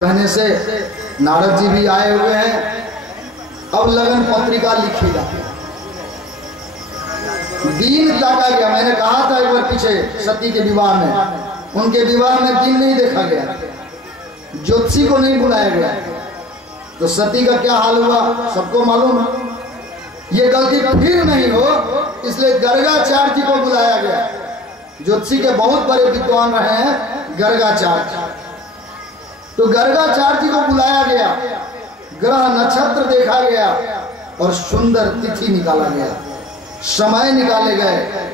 कहने से नारद जी भी आए हुए हैं। अब लगन पत्रिका लिखेगा। दिन ताका गया। मैंने कहा था एक बार पीछे सती के विवाह में, उनके विवाह में दिन नहीं देखा गया, ज्योतिषी को नहीं बुलाया गया, तो सती का क्या हाल हुआ सबको मालूम है। ये गलती फिर नहीं हो इसलिए गर्गाचार्य जी को बुलाया गया। ज्योतिषी के बहुत बड़े विद्वान रहे हैं गर्गाचार्य, तो गर्गाचार्य जी को बुलाया गया, ग्रह नक्षत्र देखा गया और सुंदर तिथि निकाला गया, समय निकाले गए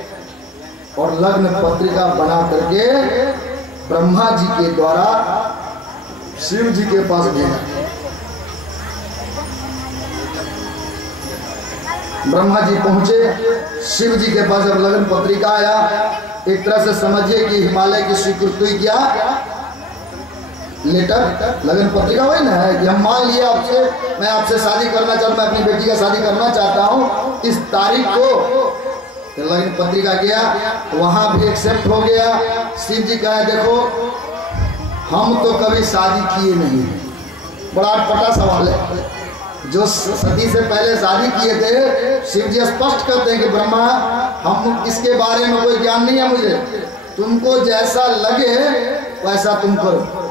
और लग्न पत्रिका बना करके ब्रह्मा जी के द्वारा शिव जी के पास भेजा। ब्रह्मा जी पहुंचे शिव जी के पास। जब लग्न पत्रिका आया, एक तरह से समझिए कि हिमालय की स्वीकृति क्या लेटर लगन पत्रिका वही ना है कि हम मान लिए आपसे, मैं आपसे शादी करना चाहता हूँ, मैं अपनी बेटी का शादी करना चाहता हूँ इस तारीख को। तो लगन पत्रिका गया, वहां भी एक्सेप्ट हो गया। शिव जी कहे देखो हम तो कभी शादी किए नहीं। बड़ा अटपटा सवाल है। जो सती से पहले शादी किए थे, शिव जी स्पष्ट करते हैं कि ब्रह्मा हम इसके बारे में कोई ज्ञान नहीं है मुझे, तुमको जैसा लगे वैसा तुम करो।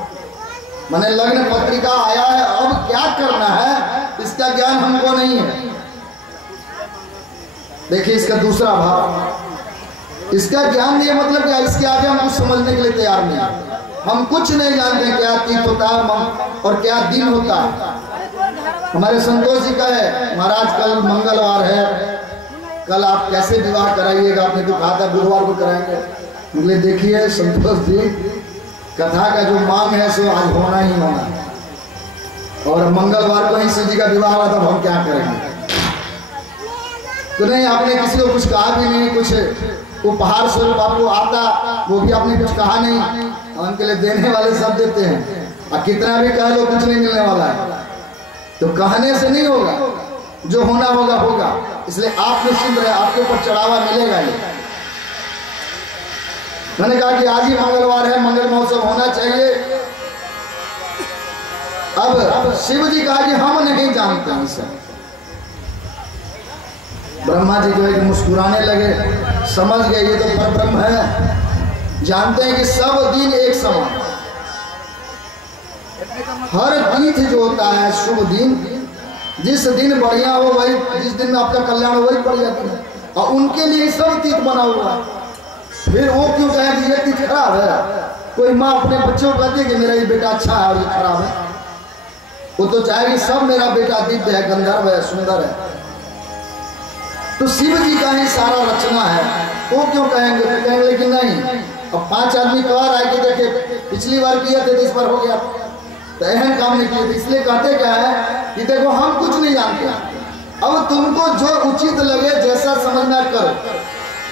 मैंने लग्न पत्रिका आया है, अब क्या करना है इसका ज्ञान हमको नहीं है। देखिए इसका दूसरा भाव, इसका ज्ञान नहीं है मतलब क्या, इसके आगे हम कुछ समझने के लिए तैयार नहीं। हम कुछ नहीं जानते क्या तीर्थ होता है और क्या दिन होता है। हमारे संतोष जी का है महाराज कल मंगलवार है, कल आप कैसे विवाह कराइएगा, आपने तो कहा था गुरुवार को कराएंगे। बोले देखिए संतोष जी कथा का जो मांग है सो आज होना ही होना, और मंगलवार को ही शिव जी का विवाह हुआ, तब हम क्या करेंगे। तो नहीं, आपने किसी को कुछ कहा भी नहीं, कुछ उपहार स्वरूप आपको आता वो भी आपने कुछ कहा नहीं। उनके लिए देने वाले सब देते हैं, और कितना भी कह लो कुछ नहीं मिलने वाला है। तो कहने से नहीं होगा, जो होना होगा होगा। इसलिए आप निश्चिंत रहे, आपके ऊपर चढ़ावा मिलेगा ही। मैंने कहा कि आज ही मंगलवार है, मंगल महोत्सव होना चाहिए। अब शिव जी कहा कि हम नहीं जानते इसे। ब्रह्मा जी जो है मुस्कुराने लगे, समझ गए ये तो परब्रह्म है, जानते हैं कि सब दिन एक समान। हर तीर्थ जो होता है शुभ दिन, जिस दिन बढ़िया हो वही, जिस दिन आपका कल्याण हो वही बढ़िया दिन है, और उनके लिए सब तीर्थ बना हुआ है। फिर वो क्यों कहे कि ये तीर्थ खराब है। कोई माँ अपने बच्चों को कहती है कि मेरा ये बेटा अच्छा है और ये खराब है, वो तो चाहेगी सब मेरा बेटा दिव्य है, गंधर्व है, सुंदर है। तो शिव जी का ही सारा रचना है, वो क्यों कहेंगे। तो कहेंगे लेकिन नहीं, अब 5 आदमी कह रहा है कि देखे पिछली बार किए थे तो इस बार हो गया, तो अहम काम नहीं किए थे। इसलिए कहते क्या है कि देखो हम कुछ नहीं जानते, अब तुमको जो उचित लगे जैसा समझना करो।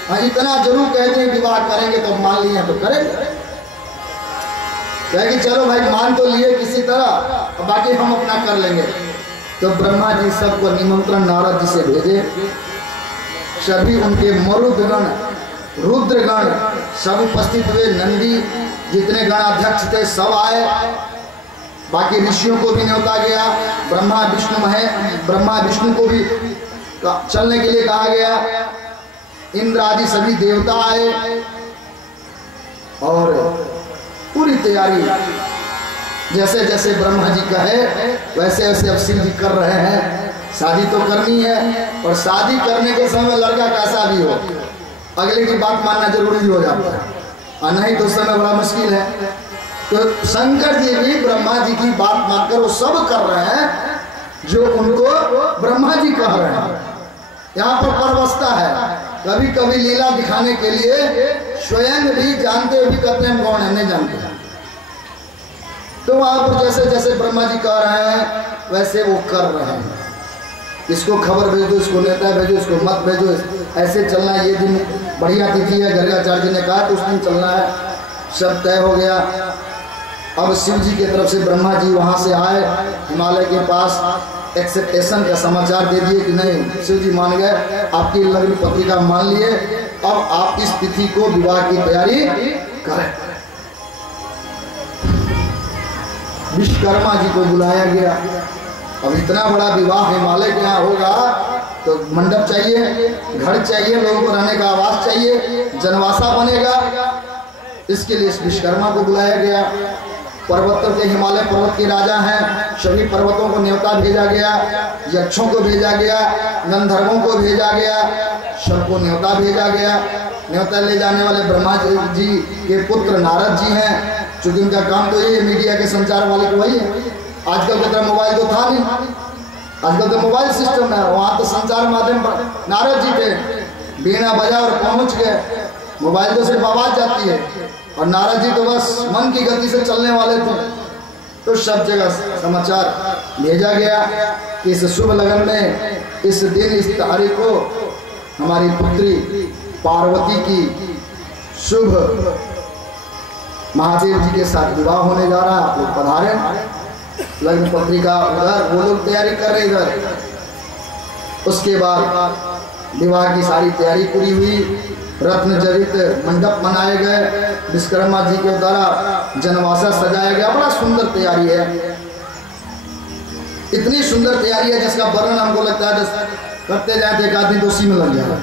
हाँ इतना जरूर कहते हैं विवाह करेंगे तो मान लिए तो करेंगे, कहेंगे चलो भाई मान तो लिए किसी तरह, बाकी हम अपना कर लेंगे। तो ब्रह्मा जी सबको निमंत्रण नारद जी से भेजे। सभी उनके मरुदगण रुद्रगण सब उपस्थित हुए, नंदी जितने गणाध्यक्ष थे सब आए, बाकी ऋषियों को भी न्योता गया। ब्रह्मा विष्णु को भी चलने के लिए कहा गया। इंद्र आदि सभी देवता आए और पूरी तैयारी जैसे जैसे ब्रह्मा जी कहे वैसे वैसे अब शिव जी कर रहे हैं। शादी तो करनी है, और शादी करने के समय लड़का कैसा भी हो, अगले की बात मानना जरूरी हो जाता है, और नहीं तो उस समय बड़ा मुश्किल है। तो शंकर जी भी ब्रह्मा जी की बात मानकर वो सब कर रहे हैं जो उनको ब्रह्मा जी कह रहे हैं। यहाँ पर परवस्था है, कभी कभी लीला दिखाने के लिए स्वयं भी जानते हुए भी कहते हैं कौन है, नहीं जानते। तो वहां पर जैसे जैसे ब्रह्मा जी कह रहे हैं वैसे वो कर रहे हैं। इसको खबर भेजो, इसको नेता भेजो, इसको मत भेजो, ऐसे चलना है, ये दिन बढ़िया तिथि है, गर्गाचार्य जी ने कहा तो उस दिन चलना है। सब तय हो गया। अब शिव जी की तरफ से ब्रह्मा जी वहां से आए हिमालय के पास, एक्सेप्टेशन का समाचार दे दिए कि नहीं शिव जी मान गए, आपकी लग्न पत्रिका मान लिए, अब आप इस तिथि को विवाह की तैयारी करें। विश्वकर्मा जी को बुलाया गया। अब इतना बड़ा विवाह हिमालय के यहाँ होगा तो मंडप चाहिए, घर चाहिए, लोगों को रहने का आवास चाहिए, जनवासा बनेगा। इसके लिए इस विश्वकर्मा को बुलाया गया। पर्वतों के हिमालय पर्वत के राजा हैं, सभी पर्वतों को न्योता भेजा गया, यक्षों को भेजा गया, गंधर्वों को भेजा गया, सबको न्योता भेजा गया। न्योता ले जाने वाले ब्रह्मा जी के पुत्र नारद जी हैं, चूंकि उनका काम तो ये मीडिया के संचार वाले को वही है। आजकल की तरह मोबाइल तो था नहीं, आजकल तो मोबाइल सिस्टम है, वहाँ तो संचार माध्यम नारद जी थे, बीना बजा और पहुँच गए। मोबाइल तो सिर्फ आवाज जाती है और नारद जी तो बस मन की गति से चलने वाले थे। तो सब जगह समाचार भेजा गया कि इस शुभ लगन में इस दिन इस तारीख को हमारी पुत्री पार्वती की शुभ महादेव जी के साथ विवाह होने जा रहा है। आप लोग पधारें। लग्न पत्रिका उधर वो लोग तैयारी कर रहे इधर। उसके बाद विवाह की सारी तैयारी पूरी हुई, रत्न जड़ित मंडप बनाए गए, विश्वकर्मा जी के द्वारा जनवासा सजाया गया। बड़ा सुंदर तैयारी है, इतनी सुंदर तैयारी है जिसका वर्णन हमको लगता है करते जाए तो एक आदमी दोषी में लग जाएगा।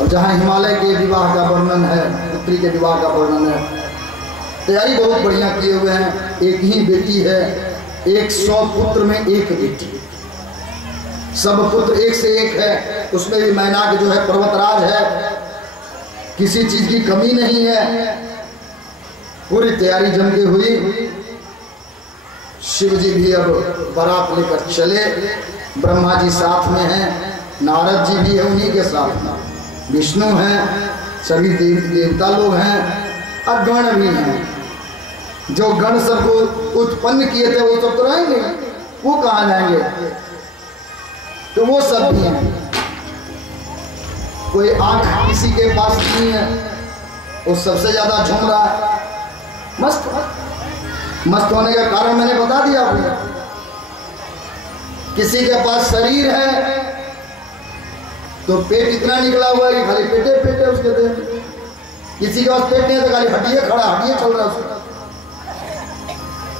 और जहाँ हिमालय के विवाह का वर्णन है, पुत्री के विवाह का वर्णन है, तैयारी बहुत बढ़िया किए हुए हैं। एक ही बेटी है, 100 पुत्र में एक बेटी, सब पुत्र एक से एक है। उसमें भी मैनाक जो है पर्वतराज है, किसी चीज की कमी नहीं है। पूरी तैयारी जम के हुई। शिव जी भी अब बारात लेकर चले, ब्रह्मा जी साथ में हैं, नारद जी भी है उन्हीं के साथ में, विष्णु हैं, सभी देवता लोग हैं और गण भी हैं। जो गण सबको उत्पन्न किए थे वो सब तो रहेंगे, वो कहाँ जाएंगे? तो वो सब भी हैं। कोई आंख किसी के पास नहीं है, वो सबसे ज्यादा झूम रहा है। मस्त मस्त होने का कारण मैंने बता दिया आपको। किसी के पास शरीर है तो पेट इतना निकला हुआ है कि खाली पेटे पेटे उसके देह में। किसी के पास पेट नहीं है तो खाली हड्डियां खड़ा, हड्डियां चल रहा है उसका।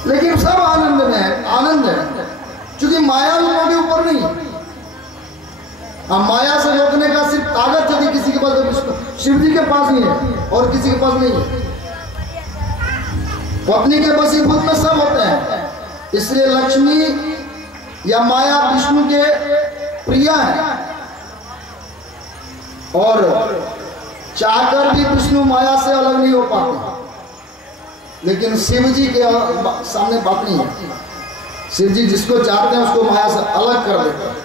लेकिन सब आनंद में है, आनंद है, क्योंकि माया लोगों के ऊपर नहीं। माया से रोकने का सिर्फ ताकत यदि किसी के पास, तो शिव जी के पास नहीं है और किसी के पास नहीं है। पत्नी के वशीभूत में सब होते हैं, इसलिए लक्ष्मी या माया विष्णु के प्रिया है। और चाहकर भी विष्णु माया से अलग नहीं हो पाते। लेकिन शिव जी के सामने बात नहीं है। शिव जी जिसको चाहते हैं उसको माया से अलग कर देते हैं।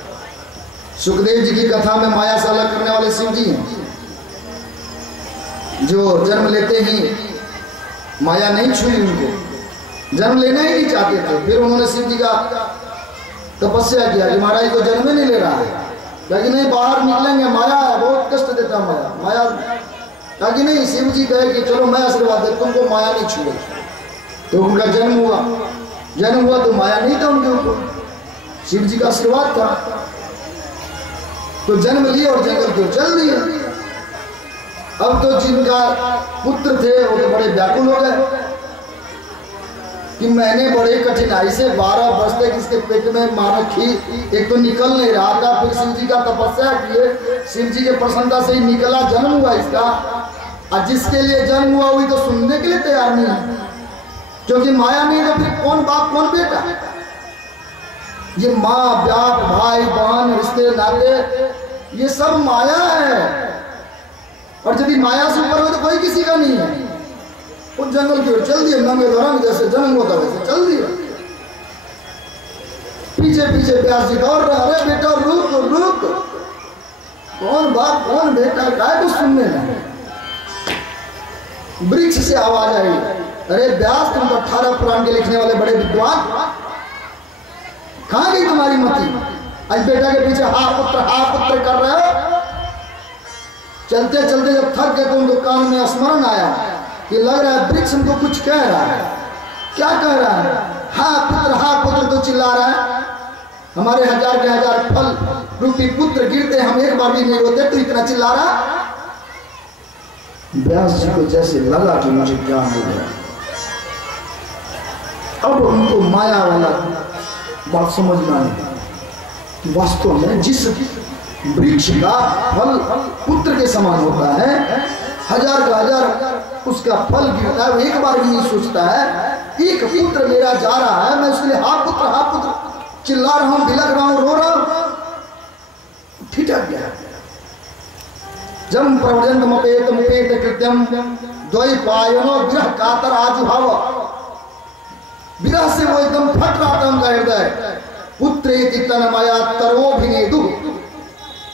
सुखदेव जी की कथा में माया से अलग करने वाले शिव जी हैं, जो जन्म लेते ही माया नहीं छुई, उनको जन्म लेना ही नहीं चाहते थे। फिर उन्होंने शिव जी का तपस्या किया कि महाराज को जन्म ही नहीं ले रहा है, कि नहीं बाहर निकलेंगे, माया है, बहुत कष्ट देता माया। माया ताकि नहीं, शिव जी कहे कि चलो मैं आशीर्वाद दे, तुमको माया नहीं छुए। तो उनका जन्म हुआ, जन्म हुआ तो माया नहीं था उनके ऊपर, शिव जी का आशीर्वाद था। तो जन्म लिए और जंगल की ओर चल दिए। अब तो जिनका पुत्र थे वो तो बड़े व्याकुल हो गए कि मैंने बड़े कठिनाई से 12 वर्ष तक इसके पेट में मानव खीर एक तो निकल नहीं रहा था। फिर शिव जी का तपस्या किए, शिव जी के प्रसन्नता से ही निकला, जन्म हुआ इसका। और जिसके लिए जन्म हुआ वही तो सुनने के लिए तैयार नहीं है, क्योंकि माया नहीं तो फिर कौन बाप कौन बेटा? ये माँ बाप भाई बहन रिश्ते नाते ये सब माया है। और यदि माया से ऊपर हो तो कोई किसी का नहीं है। वो जंगल की ओर चल दिए, नंगे रंग जैसे जन्म होता वैसे चल दिया। पीछे पीछे प्यास जी दौड़ रहा, अरे बेटा रुक रुक, कौन बाप कौन बेटा, काय कुछ सुनने नहीं। वृक्ष से आवाज आई, अरे व्यास तुम तो 18 पुराण के लिखने वाले बड़े विद्वान, कहां गई तुम्हारी मति? आज बेटा के पीछे हा पुत्र कर रहे हो। चलते चलते जब थक गए तो उनको कान में स्मरण आया कि लग रहा है वृक्ष हमको कुछ कह रहा है। क्या कह रहा है? हा पुत्र तो चिल्ला रहा है। हमारे 1000 के 1000 फल रूपी पुत्र गिरते, हम एक बार भी नहीं रोते, तो इतना चिल्ला रहा। व्यास जी को जैसे लगा कि मुझे ज्ञान हो गया। अब उनको माया वाला बात समझ में आई कि वास्तव में जिस वृक्ष का फल पुत्र के समान होता है, हजार का हजार उसका फल गिरता है, वो एक बार भी नहीं सोचता है एक पुत्र मेरा जा रहा है, मैं उसके लिए हा पुत्र चिल्ला रहा हूं, बिलक रहा हूं, रो रहा हूं, ठिठक गया। जम प्रवर्जन्तमपेत कृत्यम द्वैपायनो विरह कातर आजुभाव, विरह से वो एकदम फट रहा था उनका हृदय। पुत्रेति तन्मया तरोभिनेदु,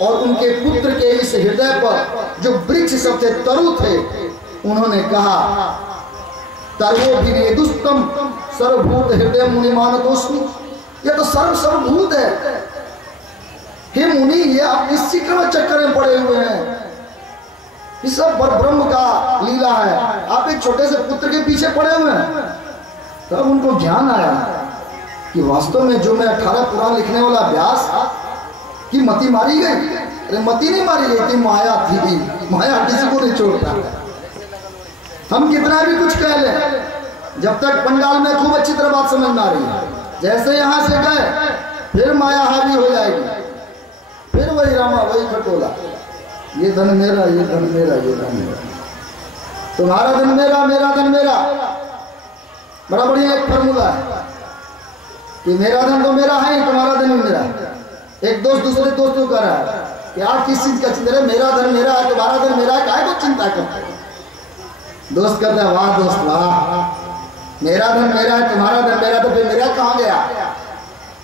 और उनके पुत्र के इस हृदय पर जो वृक्ष सबसे तरु थे, उन्होंने कहा तरोभिनेदुस्तम सर्वभूत हृदय मुनि मानतोस्मि, ये तो सर्वभूत है। हे मुनि, ये आप इस क्रम चक्कर में पड़े हुए हैं, ये सब ब्रह्म का लीला है, आप एक छोटे से पुत्र के पीछे पड़े हुए हैं। तब उनको ज्ञान आया कि वास्तव में जो मैं 18 पुराण लिखने वाला व्यास की मति मारी गई। अरे मति नहीं मारी गई थी, माया थी। माया किसी को नहीं छोड़ता। हम कितना भी कुछ कह लें, जब तक पंडाल में खूब अच्छी तरह बात समझ में आ रही है, जैसे यहां से गए फिर माया हावी हो जाएगी, फिर वही रामा वही खटोला, ये धन मेरा, ये धन मेरा, ये धन मेरा, तुम्हारा धन मेरा, मेरा धन मेरा। बड़ा बढ़िया एक फॉर्मूला है कि मेरा धन तो मेरा है, तुम्हारा धन भी मेरा। एक दोस्त दूसरे दोस्त को कह रहा है कि आप किस चीज का चिंता, मेरा धन मेरा है, तुम्हारा धन मेरा है, काहे को चिंता करते हो? दोस्त कहता है वाह दोस्त वाह, मेरा धन मेरा है, तुम्हारा धन मेरा, तो फिर मेरा कहाँ गया?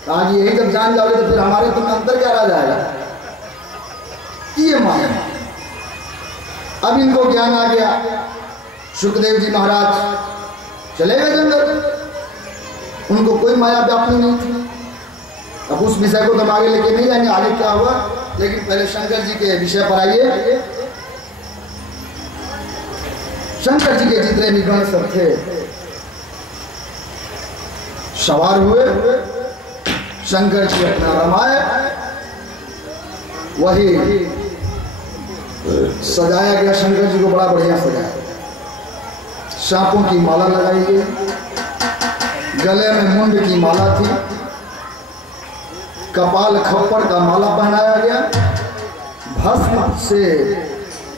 कहा कि यही जब जान जाओगे तो फिर हमारे तुम अंतर क्या रह जाएगा? ये माया। अब इनको ज्ञान आ गया। सुखदेव जी महाराज चले गए जंगल, उनको कोई माया व्याप्ति नहीं थी। अब उस विषय को तो आगे लेके नहीं जाएंगे, आगे क्या हुआ, लेकिन पहले शंकर जी के विषय पर आइए। शंकर जी के जितने भी गण सब थे सवार हुए, शंकर जी अपना रमाए, वही सजाया गया। शंकर जी को बड़ा बढ़िया सजाया, सांपों की माला लगाई गई, गले में मुंड की माला थी, कपाल खप्पड़ का माला पहनाया गया,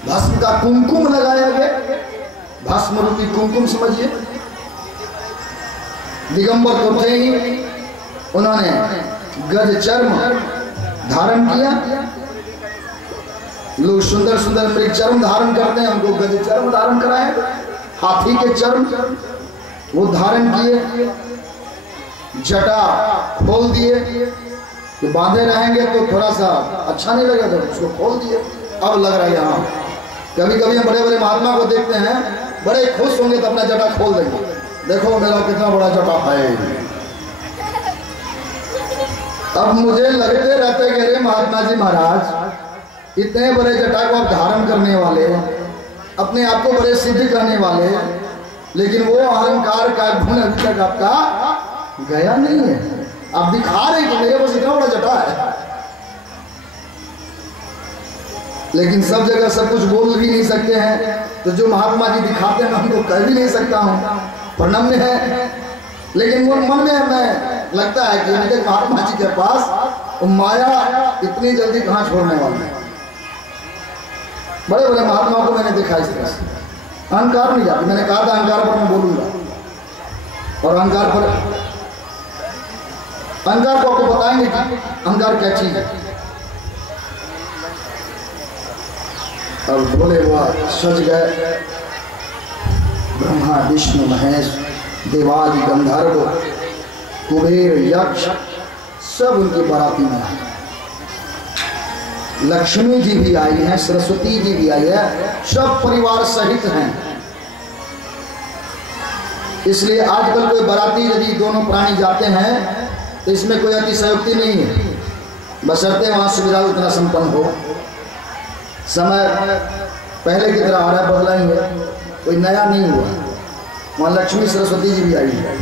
भस्म का कुमकुम लगाया गया, भस्म रूपी कुमकुम समझिए। दिगंबर तो थे ही, उन्होंने गज चर्म धारण किया। लोग सुंदर सुंदर मृग चर्म धारण करते हैं, उनको गज चर्म धारण कराए, हाथी के चर्म वो धारण किए, जटा खोल दिए, तो बांधे रहेंगे तो थोड़ा सा अच्छा नहीं लगेगा, तो उसको खोल दिए। अब लग रहा है यहाँ कभी कभी हम बड़े बड़े महात्मा को देखते हैं, बड़े खुश होंगे तो अपना जटा खोल देंगे, देखो मेरा कितना बड़ा जटा है। अब मुझे लगते रहते कि अरे महात्मा जी महाराज, इतने बड़े जटा को आप धारण करने वाले, अपने आप को बड़े सिद्ध करने वाले, लेकिन वो अहंकार का गुण अभी तक आपका गया नहीं है। आप दिखा रहे कि मेरे पास इतना बड़ा जटा है, लेकिन सब जगह सब कुछ बोल भी नहीं सकते हैं। तो जो महात्मा जी दिखाते हैं मैं उनको कह भी नहीं सकता हूँ, प्रणम्य है, लेकिन वो मन में मैं लगता है कि मेरे महात्मा जी के पास वो माया इतनी जल्दी कहाँ छोड़ने वाले हैं। बड़े बड़े महात्माओं को मैंने देखा इस तरह से, अहंकार नहीं जाती। मैंने कहा था अहंकार पर मैं बोलूंगा, और अहंकार को आपको बताएंगे कि अहंकार क्या चीज है। अब बोले हुआ सज गए ब्रह्मा विष्णु महेश देवादि गंधर्व कुबेर यक्ष सब उनकी बाराती में आए। लक्ष्मी जी भी आई हैं, सरस्वती जी भी आई है, सब परिवार सहित हैं। इसलिए आजकल कोई बाराती यदि दोनों प्राणी जाते हैं तो इसमें कोई अतिशयोक्ति नहीं है, बशर्ते वहां सुविधा उतना संपन्न हो। समय पहले की तरह आ रहा है, बदला ही है, कोई नया नहीं हुआ। वहां लक्ष्मी सरस्वती जी भी आई है,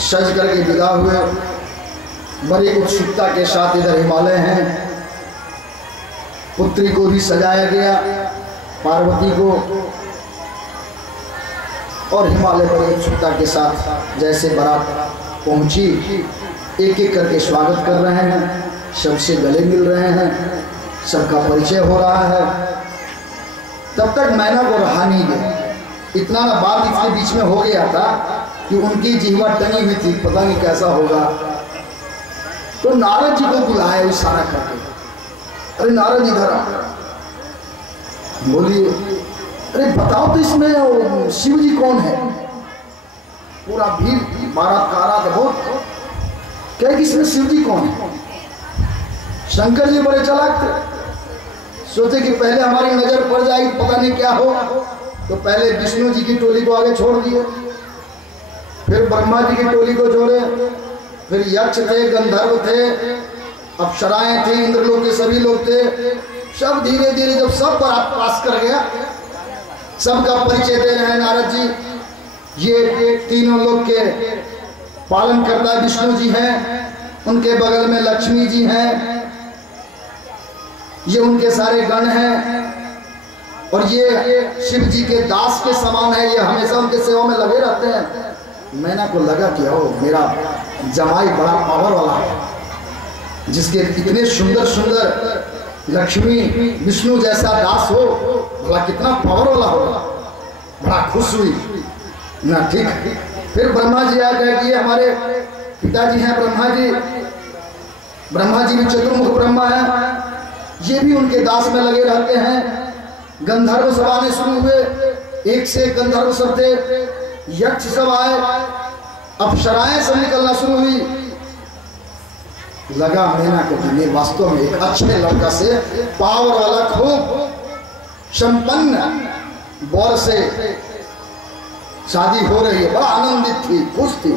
सज करके विदा हुए। बड़ी उत्सुकता के साथ इधर हिमालय हैं, पुत्री को भी सजाया गया, पार्वती को और हिमालय बड़ी उत्सुकता के साथ जैसे बारात पहुंची, एक एक करके स्वागत कर रहे हैं, सबसे गले मिल रहे हैं, सबका परिचय हो रहा है। तब तक मैना को रहा नहीं गया। इतना ना बात इसके बीच में हो गया था कि उनकी जीवा टंगी हुई थी, पता नहीं कैसा होगा। तो नारद जी को बुलाया इशारा करके, अरे नारद इधर आ, बोलिए। अरे बताओ तो इसमें शिव जी कौन है? पूरा भीड़ बारात का रहा था बहुत, क्या कि इसमें शिव जी कौन है? शंकर जी बड़े चालाक थे, सोचे कि पहले हमारी नजर पड़ जाएगी, पता नहीं क्या हो, तो पहले विष्णु जी की टोली को आगे छोड़ दिए, फिर ब्रह्मा जी की टोली को जोड़े, फिर यक्ष थे, गंधर्व थे, अप्सराएं थी, इंद्रलोक के सभी लोग थे। सब धीरे धीरे जब सब बारात पास कर गया, सबका परिचय दे रहे हैं नारद जी। ये तीनों लोग के पालन करता विष्णु जी हैं, उनके बगल में लक्ष्मी जी हैं, ये उनके सारे गण हैं, और ये शिव जी के दास के समान है, ये हमेशा उनके सेवा में लगे रहते हैं। मैना को लगा कि ओ मेरा जमाई बड़ा पावर वाला है, जिसके इतने सुंदर सुंदर लक्ष्मी विष्णु जैसा दास हो, भला कितना पावर वाला होगा। बड़ा खुश हुई ना, ठीक। फिर ब्रह्मा जी आ गए कि ये हमारे पिताजी हैं ब्रह्मा जी। ब्रह्मा जी भी चतुर्मुख ब्रह्मा है, ये भी उनके दास में लगे रहते हैं। गंधर्व सब आने शुरू हुए, एक से एक गंधर्व सब थे, यक्ष सब आए, अप्सराएं सब निकलना शुरू हुई। लगा मैना को कि वास्तव में एक अच्छे लड़का से, पावर वाला, खूब संपन्न बर से शादी हो रही है। बड़ा आनंदित थी, खुश थी,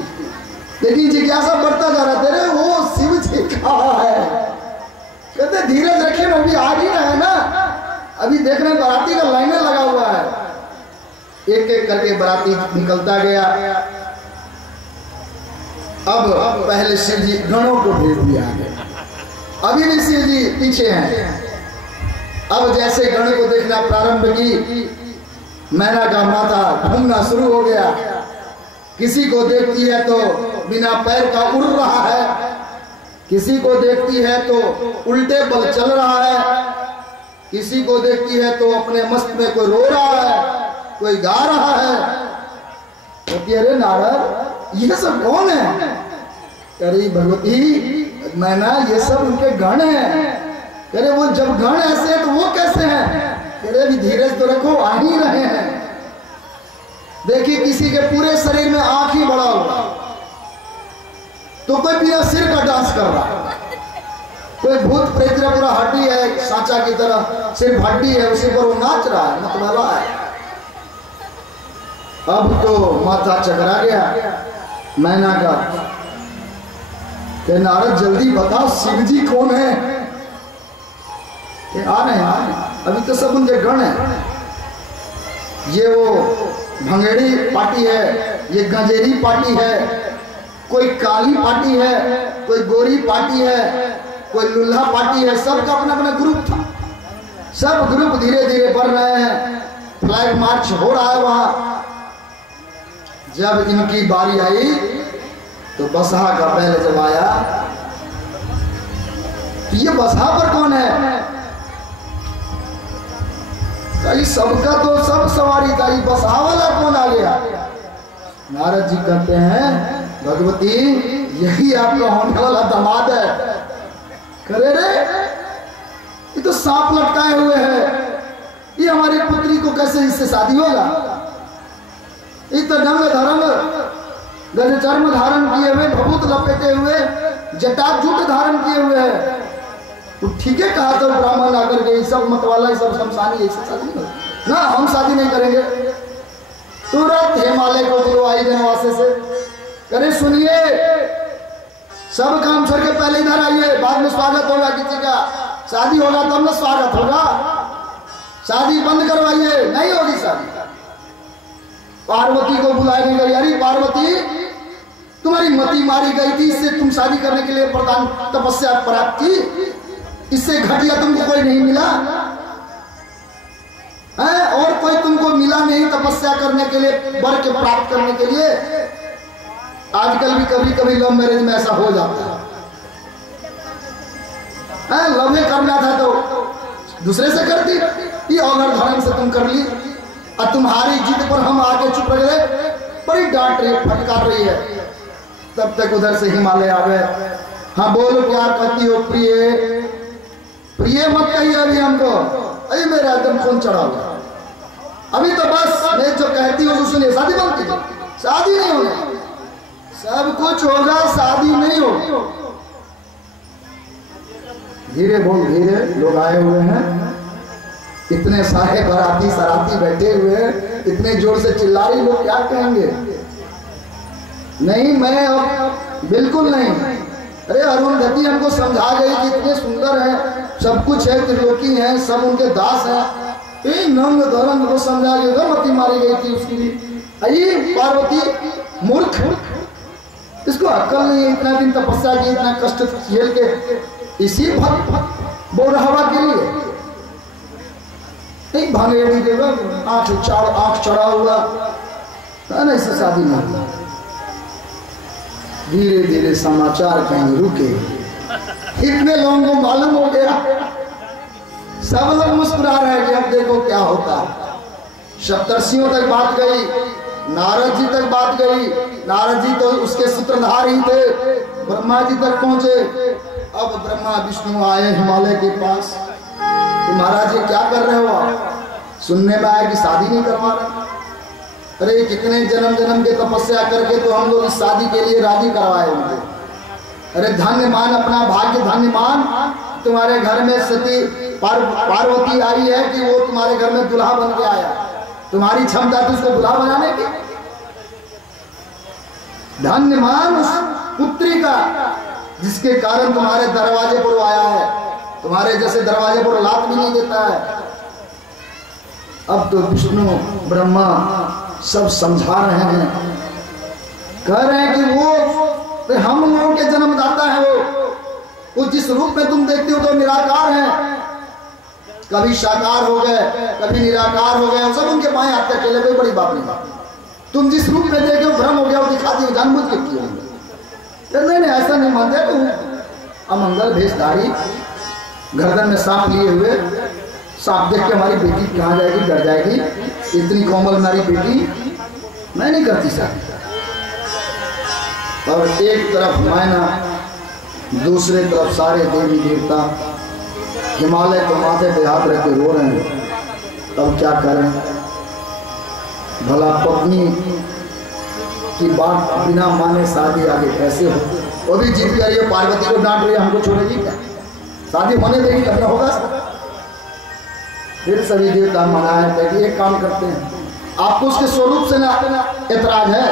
लेकिन जिज्ञासा बढ़ता जा रहा था, वो शिव जी कहाँ है? कहते धीरज रखिए, वो भी आ ही रहे हैं ना, अभी देख रहे हैं बाराती का लाइनर लगा हुआ है। एक एक करके बाराती निकलता गया। अब पहले शिव जी गणों को भेज दिया गया, अभी भी शिव जी पीछे हैं। अब जैसे गण को देखना प्रारंभ की, मैना का माथा घूमना शुरू हो गया। किसी को देखती है तो बिना पैर का उड़ रहा है, किसी को देखती है तो उल्टे बल चल रहा है, किसी को देखती है तो अपने मस्त में कोई रो रहा है, कोई गा रहा है। तो अरे नारद ये सब कौन है? अरे भगवती मैना, ये सब उनके गण हैं। अरे वो जब गण ऐसे हैं तो वो कैसे हैं? अरे भी धीरज तो रखो, आ ही रहे हैं। देखिए किसी के पूरे शरीर में आंख ही बड़ा हुआ, तो कोई बिना सिर का डांस कर रहा है, कोई भूत प्रेत पूरा हड्डी है, सांचा की तरह सिर्फ हड्डी है, उसी पर वो नाच रहा है, मतवाला है। अब तो माथा चकरा गया मैना का, कि नारद जल्दी बताओ शिव जी कौन है? कि आ रहे हैं, अभी तो सब उनके गण है। ये वो भंगेड़ी पार्टी है, ये गंजेरी पार्टी है, कोई काली पार्टी है, कोई गोरी पार्टी है, कोई लुल्हा पार्टी है। सबका अपना अपना ग्रुप था, सब ग्रुप धीरे धीरे बढ़ रहे हैं, फ्लैग मार्च हो रहा है वहां। जब इनकी बारी आई तो बसहा का बैल जब आया, तो ये बसहा पर कौन है? सबका तो सब सवारी था, ये बसहा वाला कौन आ गया? नारद जी कहते हैं भगवती यही आपका होने वाला दामाद है। करे रे ये तो सांप लटकाए हुए है, ये हमारी पुत्री को कैसे इससे शादी होगा? ये तो ढंग धर्म गजचर्म धारण किए हुए, भभूत लपेटे हुए, जटाजूट धारण किए हुए है। तो ठीक है कहा तो ब्राह्मण आकर के सब मतवाला, सब शमशानी, ऐसे शादी नहीं ना, हम शादी नहीं करेंगे। तुरंत हिमालय को बुलवाई जनवासे से, करे सुनिए सब काम छोड़ के पहले इधर आइए, बाद में स्वागत होगा किसी का, शादी होगा तब ना स्वागत होगा, शादी बंद करवाइए, नहीं होगी शादी। पार्वती को बुलाने गई, अरे पार्वती तुम्हारी मति मारी गई थी, इससे तुम शादी करने के लिए प्रधान तपस्या प्राप्त की, इससे घटिया तुमको कोई नहीं मिला। है, और कोई तुमको मिला नहीं तपस्या करने के लिए, वर के प्राप्त करने के लिए। आजकल भी कभी कभी लव मैरिज में ऐसा हो जाता है, लव में करना था तो दूसरे से कर दी, ये अगर धर्म से तुम कर ली, और तुम्हारी जिद पर हम आके चुप रह गए, बड़ी डांट रही फटकार रही है। तब तक उधर से हिमालय आ गए। हाँ बोलो क्या कहती हो प्रिय, प्रिय मत कहिए अभी हमको, अरे मेरा एकदम खून चढ़ा हुआ, अभी तो बस मैं जो कहती हूँ तो सुनिए। शादी बनती है, शादी नहीं होगी, सब कुछ होगा, शादी नहीं होगी। धीरे बोल धीरे, लोग आए हुए हैं, इतने सारे बाराती सराती बैठे हुए हैं, इतने जोर से चिल्ला रही, लोग क्या कहेंगे। नहीं मैं अब बिल्कुल नहीं, अरे अरुंधति हमको समझा गई कि इतने सुंदर है, सब कुछ है, त्रिलोकी है, सब उनके दास है, नंग धर्म को समझा गया, मती मारी गई थी उसकी भी। अरे पार्वती मूर्ख, इसको अक्ल नहीं है, इतना दिन तपस्या की, इतना कष्ट झेल के इसी बोरहवा के लिए एक भांगेड़ी देगा, आंख चढ़ा हुआ ना, इससे शादी नहीं। धीरे धीरे समाचार कहीं रुके, इतने लोगों को मालूम हो गया, सब लोग मुस्कुरा रहे हैं कि अब देखो क्या होता है। सप्तर्षियों तक बात गई, नारद जी तक बात गई, नारद जी तो उसके सूत्रधार ही थे, ब्रह्मा जी तक पहुंचे। अब ब्रह्मा विष्णु आए हिमालय के पास, तो महाराज जी क्या कर रहे हो आप? सुनने में आया कि शादी नहीं करवा रहे। अरे कितने जन्म जन्म के तपस्या करके तो हम लोग इस शादी के लिए राजी करवाए उनके। अरे धन्यमान, अपना भाग्य धन्यमान, तुम्हारे घर में सती पार्वती आई है कि वो तुम्हारे घर में दुल्हा बन के आया, तुम्हारी क्षमता थी उसको दुल्हा बनाने की। धन्यमान उस पुत्री का जिसके कारण तुम्हारे दरवाजे पर आया है, तुम्हारे जैसे दरवाजे पर लात भी नहीं देता है। अब तो विष्णु ब्रह्मा सब समझा रहे हैं, कह रहे हैं कि वो हम लोगों के जन्मदाता है, वो जिस रूप में तुम देखते हो तो निराकार है, कभी साकार हो गए कभी निराकार हो गए, सब उनके पाए आते अकेले, कोई बड़ी बात नहीं। तुम जिस रूप में देखे हो भ्रम हो गया, वो दिखाती हो जानबूझ के किए। नहीं ऐसा नहीं मानते तुम। अमंगल भेषधारी, गर्दन में सांप लिए हुए, सांप देख के हमारी बेटी कहाँ जाएगी, डर जाएगी, इतनी कोमल नारी बेटी, मैं नहीं करती शादी। और एक तरफ मैना, दूसरे तरफ सारे देवी देवता, हिमालय तो माथे पे हाथ रख के रो रहे हैं। अब क्या करें, भला पत्नी की बात बिना माने शादी आगे कैसे हो। वो भी जीत कर रही है, पार्वती को डांट रही है, हमको छोड़ेगी क्या, शादी होने देगी, करना होगा। फिर सभी देवता मनाए कि एक काम करते हैं, आपको उसके स्वरूप से ना ऐतराज है,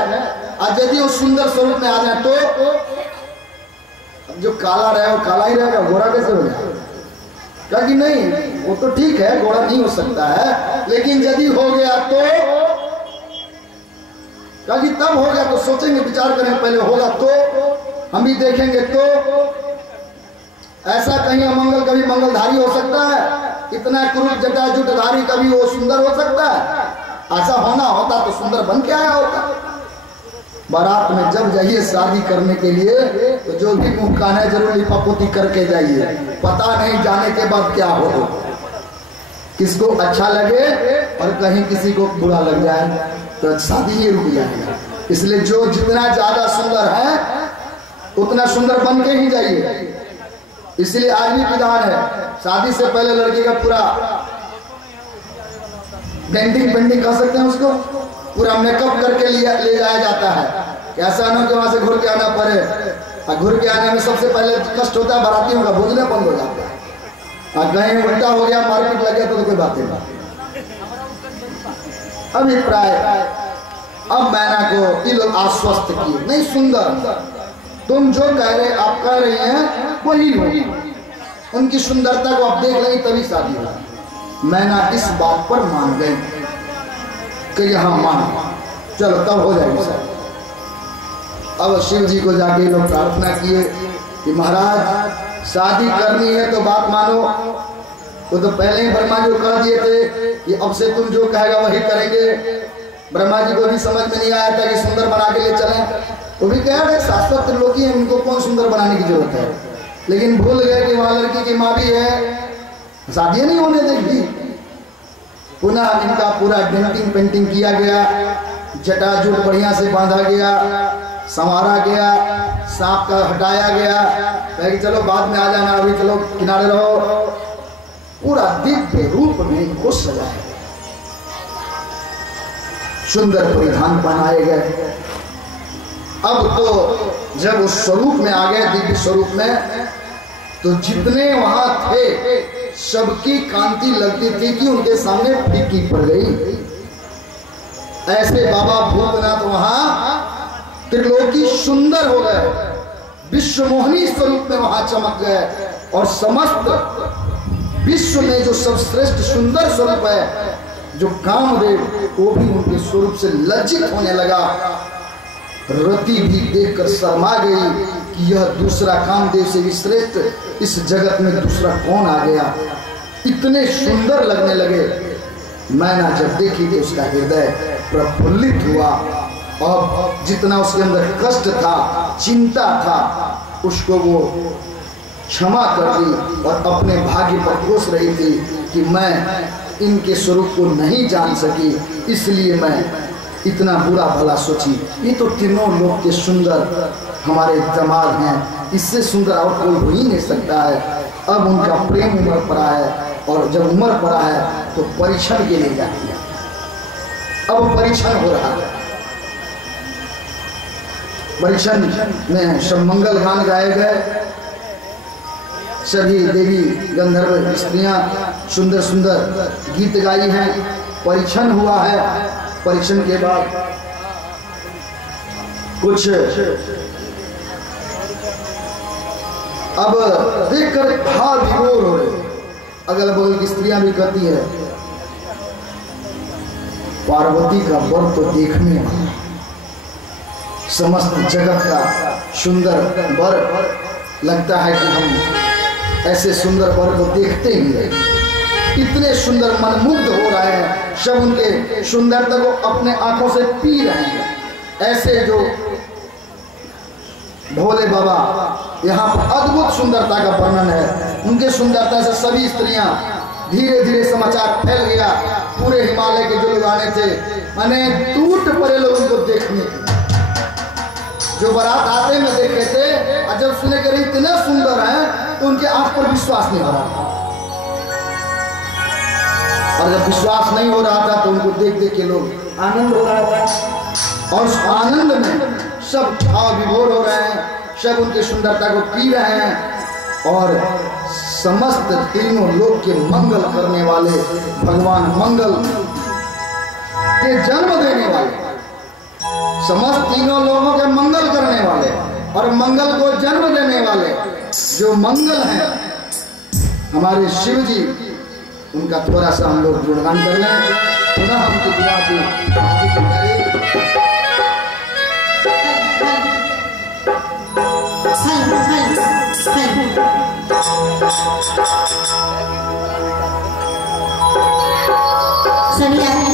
और यदि वो सुंदर स्वरूप में आ जाए तो जो काला रहे वो काला ही रहेगा, गोरा कैसे हो जाएगा। क्या कि नहीं, वो तो ठीक है, गोरा नहीं हो सकता है, लेकिन यदि हो गया तो क्या कि तब हो गया तो सोचेंगे, विचार करेंगे, पहले होगा तो हम भी देखेंगे। तो ऐसा कहीं अमंगल कभी मंगलधारी हो सकता है, इतना क्रूर जटा जुटधारी कभी वो सुंदर हो सकता है। ऐसा होना होता तो सुंदर बन के आया होता। बारात में जब जाइए शादी करने के लिए तो जो भी मुंह कान है जरूर लिपापोती करके जाइए, पता नहीं जाने के बाद क्या हो, किसको अच्छा लगे और कहीं किसी को बुरा लग जाए तो शादी ही रुक जाएगा। इसलिए जो जितना ज्यादा सुंदर है उतना सुंदर बन के ही जाइए। इसलिए आज भी विधान है, शादी से पहले लड़की का पूरा पेंटिंग कह सकते हैं उसको, पूरा मेकअप करके ले जाया जाता है। कैसा ना कि वहां से घुर के आना पड़े, और घुर के आने में सबसे पहले कष्ट होता है बारातियों का, भोजने बंद हो जाता है। और कहीं उल्टा हो गया, मारपीट लग गया तो कोई बात नहीं। अभिप्राय अब मैना को ये लोग आश्वस्त किए, नहीं सुंदर, तुम जो कह रहे आप कह रही हैं वही हो, उनकी सुंदरता को आप देख लेंगे तभी शादी होगी। मैना इस बात पर मान गए कि यहाँ मान, चलो तब हो जाएगी शादी। अब शिव जी को जाके लोग प्रार्थना किए कि महाराज शादी करनी है तो बात मानो, वो तो पहले ही ब्रह्मा जी को कह दिए थे कि अब से तुम जो कहेगा वही करेंगे। ब्रह्मा जी को भी समझ में नहीं आया था कि सुंदर बना के ले चलें। वो भी कह रहे शाश्वत त्रिलोकी है, उनको कौन सुंदर बनाने की जरूरत है। लेकिन भूल गए कि वहां लड़की की माँ भी है, शादियां नहीं होने देगी। पुनः इनका पूरा डेंटिंग पेंटिंग किया गया, जटाजूट बढ़िया से बांधा गया, संवारा गया, सांप का हटाया गया, कहे कि चलो बाद में आ जाना, अभी चलो किनारे रहो। पूरा दिव्य रूप में इनको सजाया गया, सुंदर परिधान पहनाए गए। अब तो जब उस स्वरूप में आ गए, दिव्य स्वरूप में, तो जितने वहां थे सबकी कांति लगती थी कि उनके सामने फीकी पड़ गई। ऐसे बाबा भूतनाथ वहां त्रिलोकी सुंदर हो गए, विश्वमोहनी स्वरूप में वहां चमक गए। और समस्त विश्व में जो सबश्रेष्ठ सुंदर स्वरूप है, जो कामदेव, वो भी उनके स्वरूप से लज्जित होने लगा। रति भी देखकर शर्मा गई कि यह दूसरा कामदेव से भी श्रेष्ठ इस जगत में दूसरा कौन आ गया। इतने सुंदर लगने लगे। मैना जब देखी तो उसका हृदय प्रफुल्लित हुआ। अब जितना उसके अंदर कष्ट था, चिंता था, उसको वो क्षमा कर दी और अपने भाग्य पर कोस रही थी कि मैं इनके स्वरूप को नहीं जान सकी, इसलिए मैं इतना बुरा भला सोची। ये तो तीनों लोग के सुंदर हमारे जमाल हैं, इससे सुंदर और कोई हो ही नहीं सकता है। अब उनका प्रेम उमड़ पड़ा है, और जब उमड़ पड़ा है तो परीक्षण के लिए जाती है। अब परीक्षण हो रहा है। परीक्षण में सब मंगल गान गाए गए, सभी देवी गंधर्व स्त्रियां सुंदर सुंदर गीत गाई हैं। परीक्षण हुआ है। परीक्षण के बाद कुछ अब देखकर भाव विभोर हो रहे। अगल बगल की स्त्रियां भी कहती है, पार्वती का वर तो देखने वाला, समस्त जगत का सुंदर वर, लगता है कि हम ऐसे सुंदर वर को देखते ही रहे। इतने सुंदर मनमुग्ध हो रहे हैं, सब उनके सुंदरता को अपने आंखों से पी रहे हैं। ऐसे जो भोले बाबा, यहाँ पर अद्भुत सुंदरता का वर्णन है। उनके सुंदरता से सभी स्त्रियां, धीरे धीरे समाचार फैल गया। पूरे हिमालय के जो लोग आने थे, माने टूट पड़े लोग उनको देखने के। जो बारात आते में देखे थे, और जब सुने कि इतने सुंदर हैं, तो उनके आंख पर विश्वास नहीं हो रहा था। और जब विश्वास नहीं हो रहा था तो उनको देख देख के लोग आनंद हो रहा था। और उस आनंद में सब भाव विभोर हो रहे हैं, सब उनकी सुंदरता को पी रहे हैं। और समस्त तीनों लोग के मंगल करने वाले भगवान, मंगल के जन्म देने वाले, समस्त तीनों लोगों के मंगल करने वाले और मंगल को जन्म देने वाले जो मंगल हैं हमारे शिव जी, उनका थोड़ा सा हम लोग गुणगान कर लें। पुनः उनकी दुआ की सभी आदमी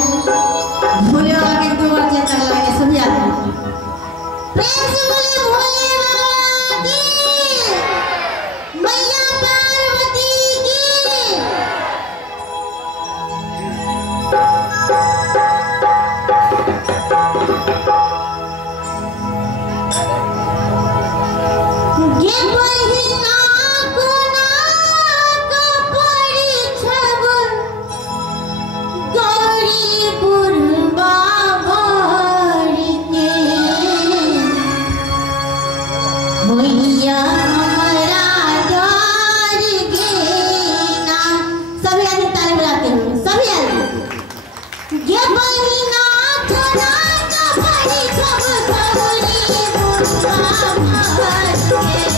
भोले बाबा के 2 बार चेतन लगाएंगे। सभी आदमी प्रेम से बोले भोले बाबा की, मैया पार्वती की। ये बहिना गुना का परिछब गौरी पुरबा भर के, मैया हमारा डर गेना। सभी आदमी ताली बजाते हुए, सभी आदमी। ये बहिना गुना का परिछब गौरी पुरबा भर के,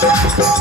Thank you.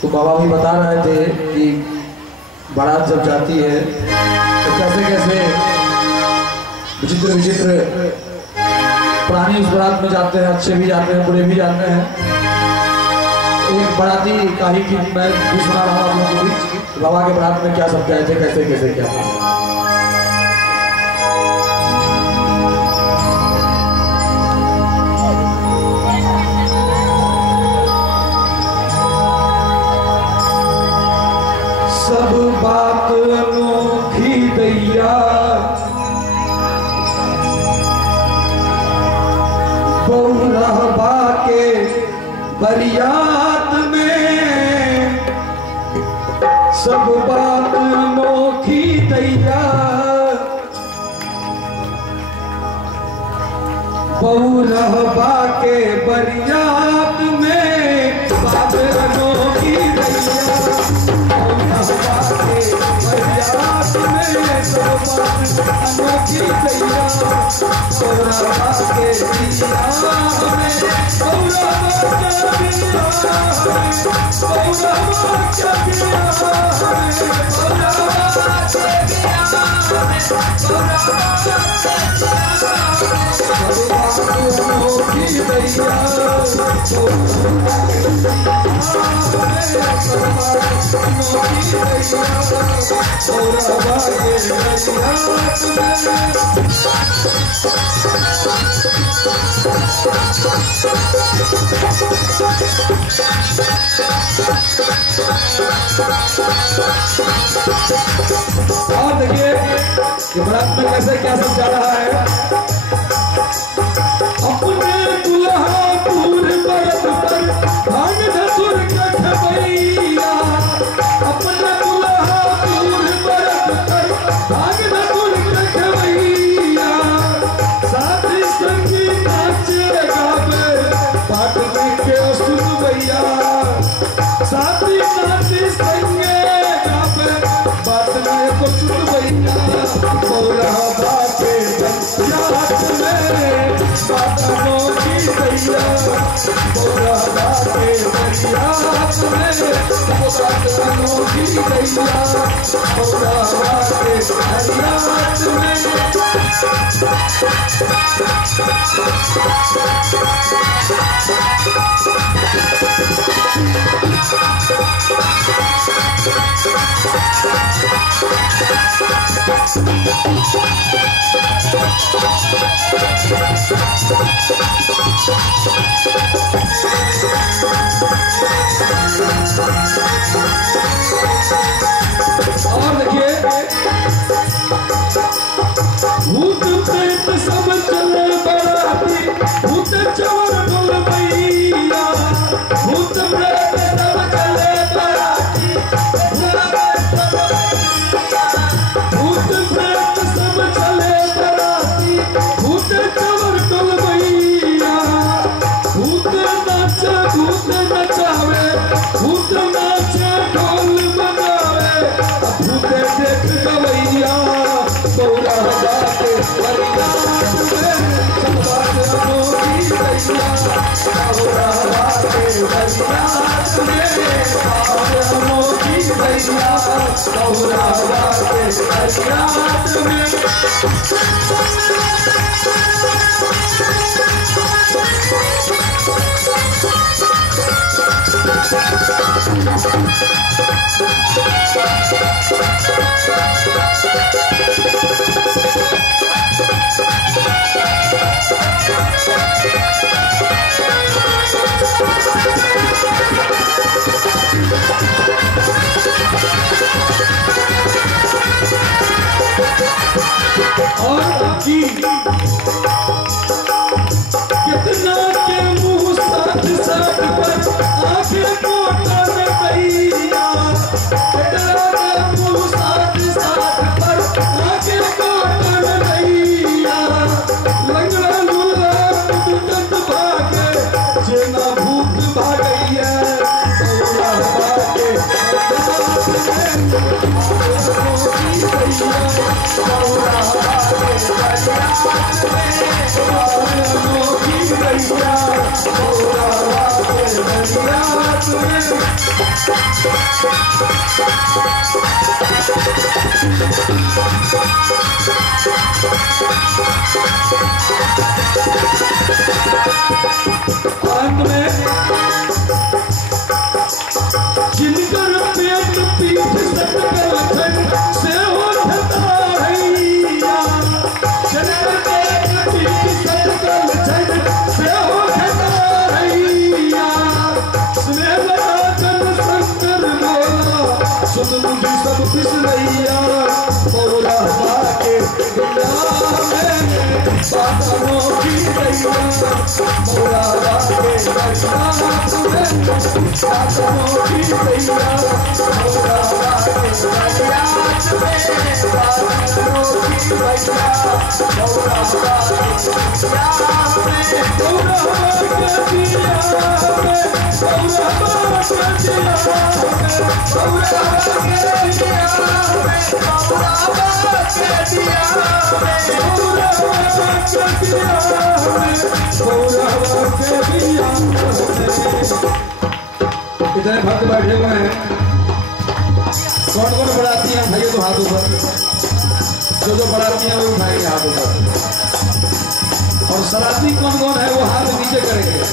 तो बाबा भी बता रहे थे कि बारात जब जाती है तो कैसे कैसे विचित्र विचित्र प्राणी उस बारात में जाते हैं, अच्छे भी जाते हैं, बुरे भी जाते हैं। एक बाराती काही की मैं भी सुना रहा हूँ आप लोगों के बीच, बाबा के बारात में क्या सब गए थे, कैसे कैसे क्या। सब बात अनोखी दैया बहुरहबा के बरियात में, सब बात अनोखी दैया पौरहबा के बरियात में बादलों की रैया, पौरहबा के बरियात में बादलों की रैया, पौरहबा के दिया में पौरहबा के दिया में पौरहबा के दिया में पौरहबा के दिया और देखिए कि बारात में कैसे क्या सब जा रहा है। अपने दुल्हा दूर बरत पर भाग धतुर कठबैया, अपने दुल्हा दूर बरत पर भाग धतुर कठबैया, साथी संगी नाचे गावे पाट के सुन भैया, साथी नाची संगे गावे बात को सुन भैया, पौरहबा के बरियात में बादलों की रैया, पौरहबा के बरियात में बादलों की रैया, पौरहबा के बरियात और देखिए भूत प्रेत सब चले बराती, भूत चवर बोल भैया, भूत प्रेत सब चले बराती, भूत प्रेत सब चले बराती, भूत चवर बोल भैया, भूत नाचे भूत नचावे, भूत नाचे ढोल बजावे, भूत देख गवैया, पौरहबा के बरियात में बादलों की रैया, पौरहबा के बरियात में बादलों की रैया, पौरहबा के बरियात और की कितना के मुंह साथ साथ पर आंखें मोटर भैया, कितना के मुंह साथ साथ पर आंखें मोटर भैया, लंगड़ा लूला दुदत भागे जेना भूत भागैया, पौरहबा के बरियात में बादलों की रैया, पौरहबा के बरियात में बादलों की रैया, पौरहबा के बरियात अंत में जिनकर पेट पीठ सटकल खंड से उठता हैया, जिनकर पेट पीठ सटकल खंड से उठता हैया, स्नेह लगा जन शंकर बोला सुन मुझे सब खुश रैया, पौरहबा के बरियात में बादलों की रैया, पौरहबा के बरियात में बादलों की रैया, पौरहबा के बरियात में बादलों की इतने भक्त बैठे हुए हैं, कौन कौन बराती हैं भाइयों तो हाथ ऊपर, जो बराती हैं वो उठाएंगे हाथ ऊपर, और सराती कौन कौन है वो हाथ नीचे करेंगे।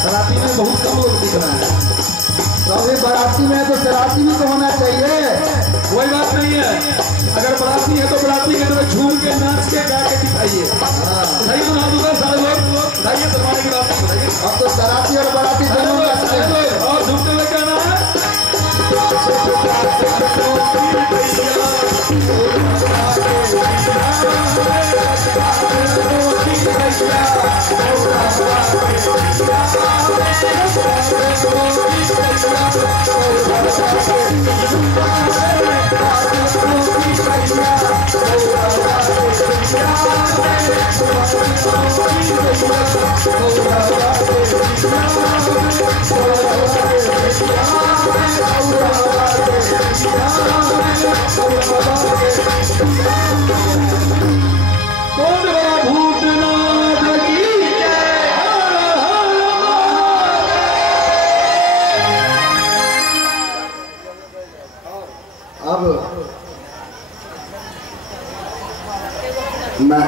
सराती में बहुत कम लोग दिख रहे हैं, तो अभी बराती में तो सराती भी तो होना चाहिए। कोई बात नहीं है, अगर बराती है तो बराती के तरह झूम के नाच के गा के दिखाइए। उठाइए तो हाथ ऊपर सारे लोग, उठाइए तो माने की बात नहीं। अब तो सराती और बराती दोनों का और झूमते हुए कहना है अब मैं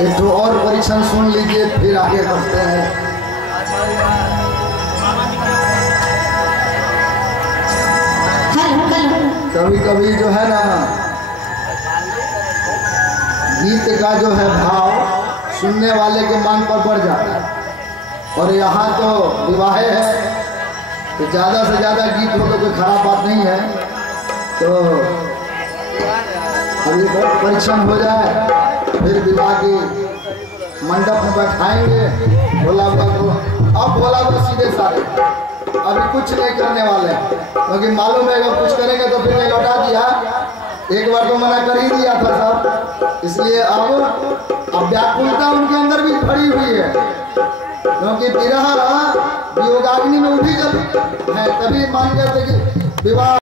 एक तो और परीक्षण सुन लीजिए, फिर आगे बढ़ते हैं। कभी कभी जो है ना गीत का जो है भाव सुनने वाले के मन पर बढ़ जाता है, और यहाँ तो विवाह है तो ज़्यादा से ज़्यादा गीत हो तो कोई खराब बात नहीं है। तो अभी बहुत परीक्षण हो जाए, फिर विवाह की मंडप में बैठाएंगे भोला बाबा को। अब भोला बाबा सीधे साधे अभी कुछ नहीं करने वाले, क्योंकि मालूम है अगर कुछ करेंगे तो फिर नहीं लौटा दिया। एक बार तो मना कर ही दिया था साहब, इसलिए अब व्याकुलता उनके अंदर भी खड़ी हुई है, क्योंकि विरह वियोगाग्नि में उठी जब है तभी मान गए थे कि विवाह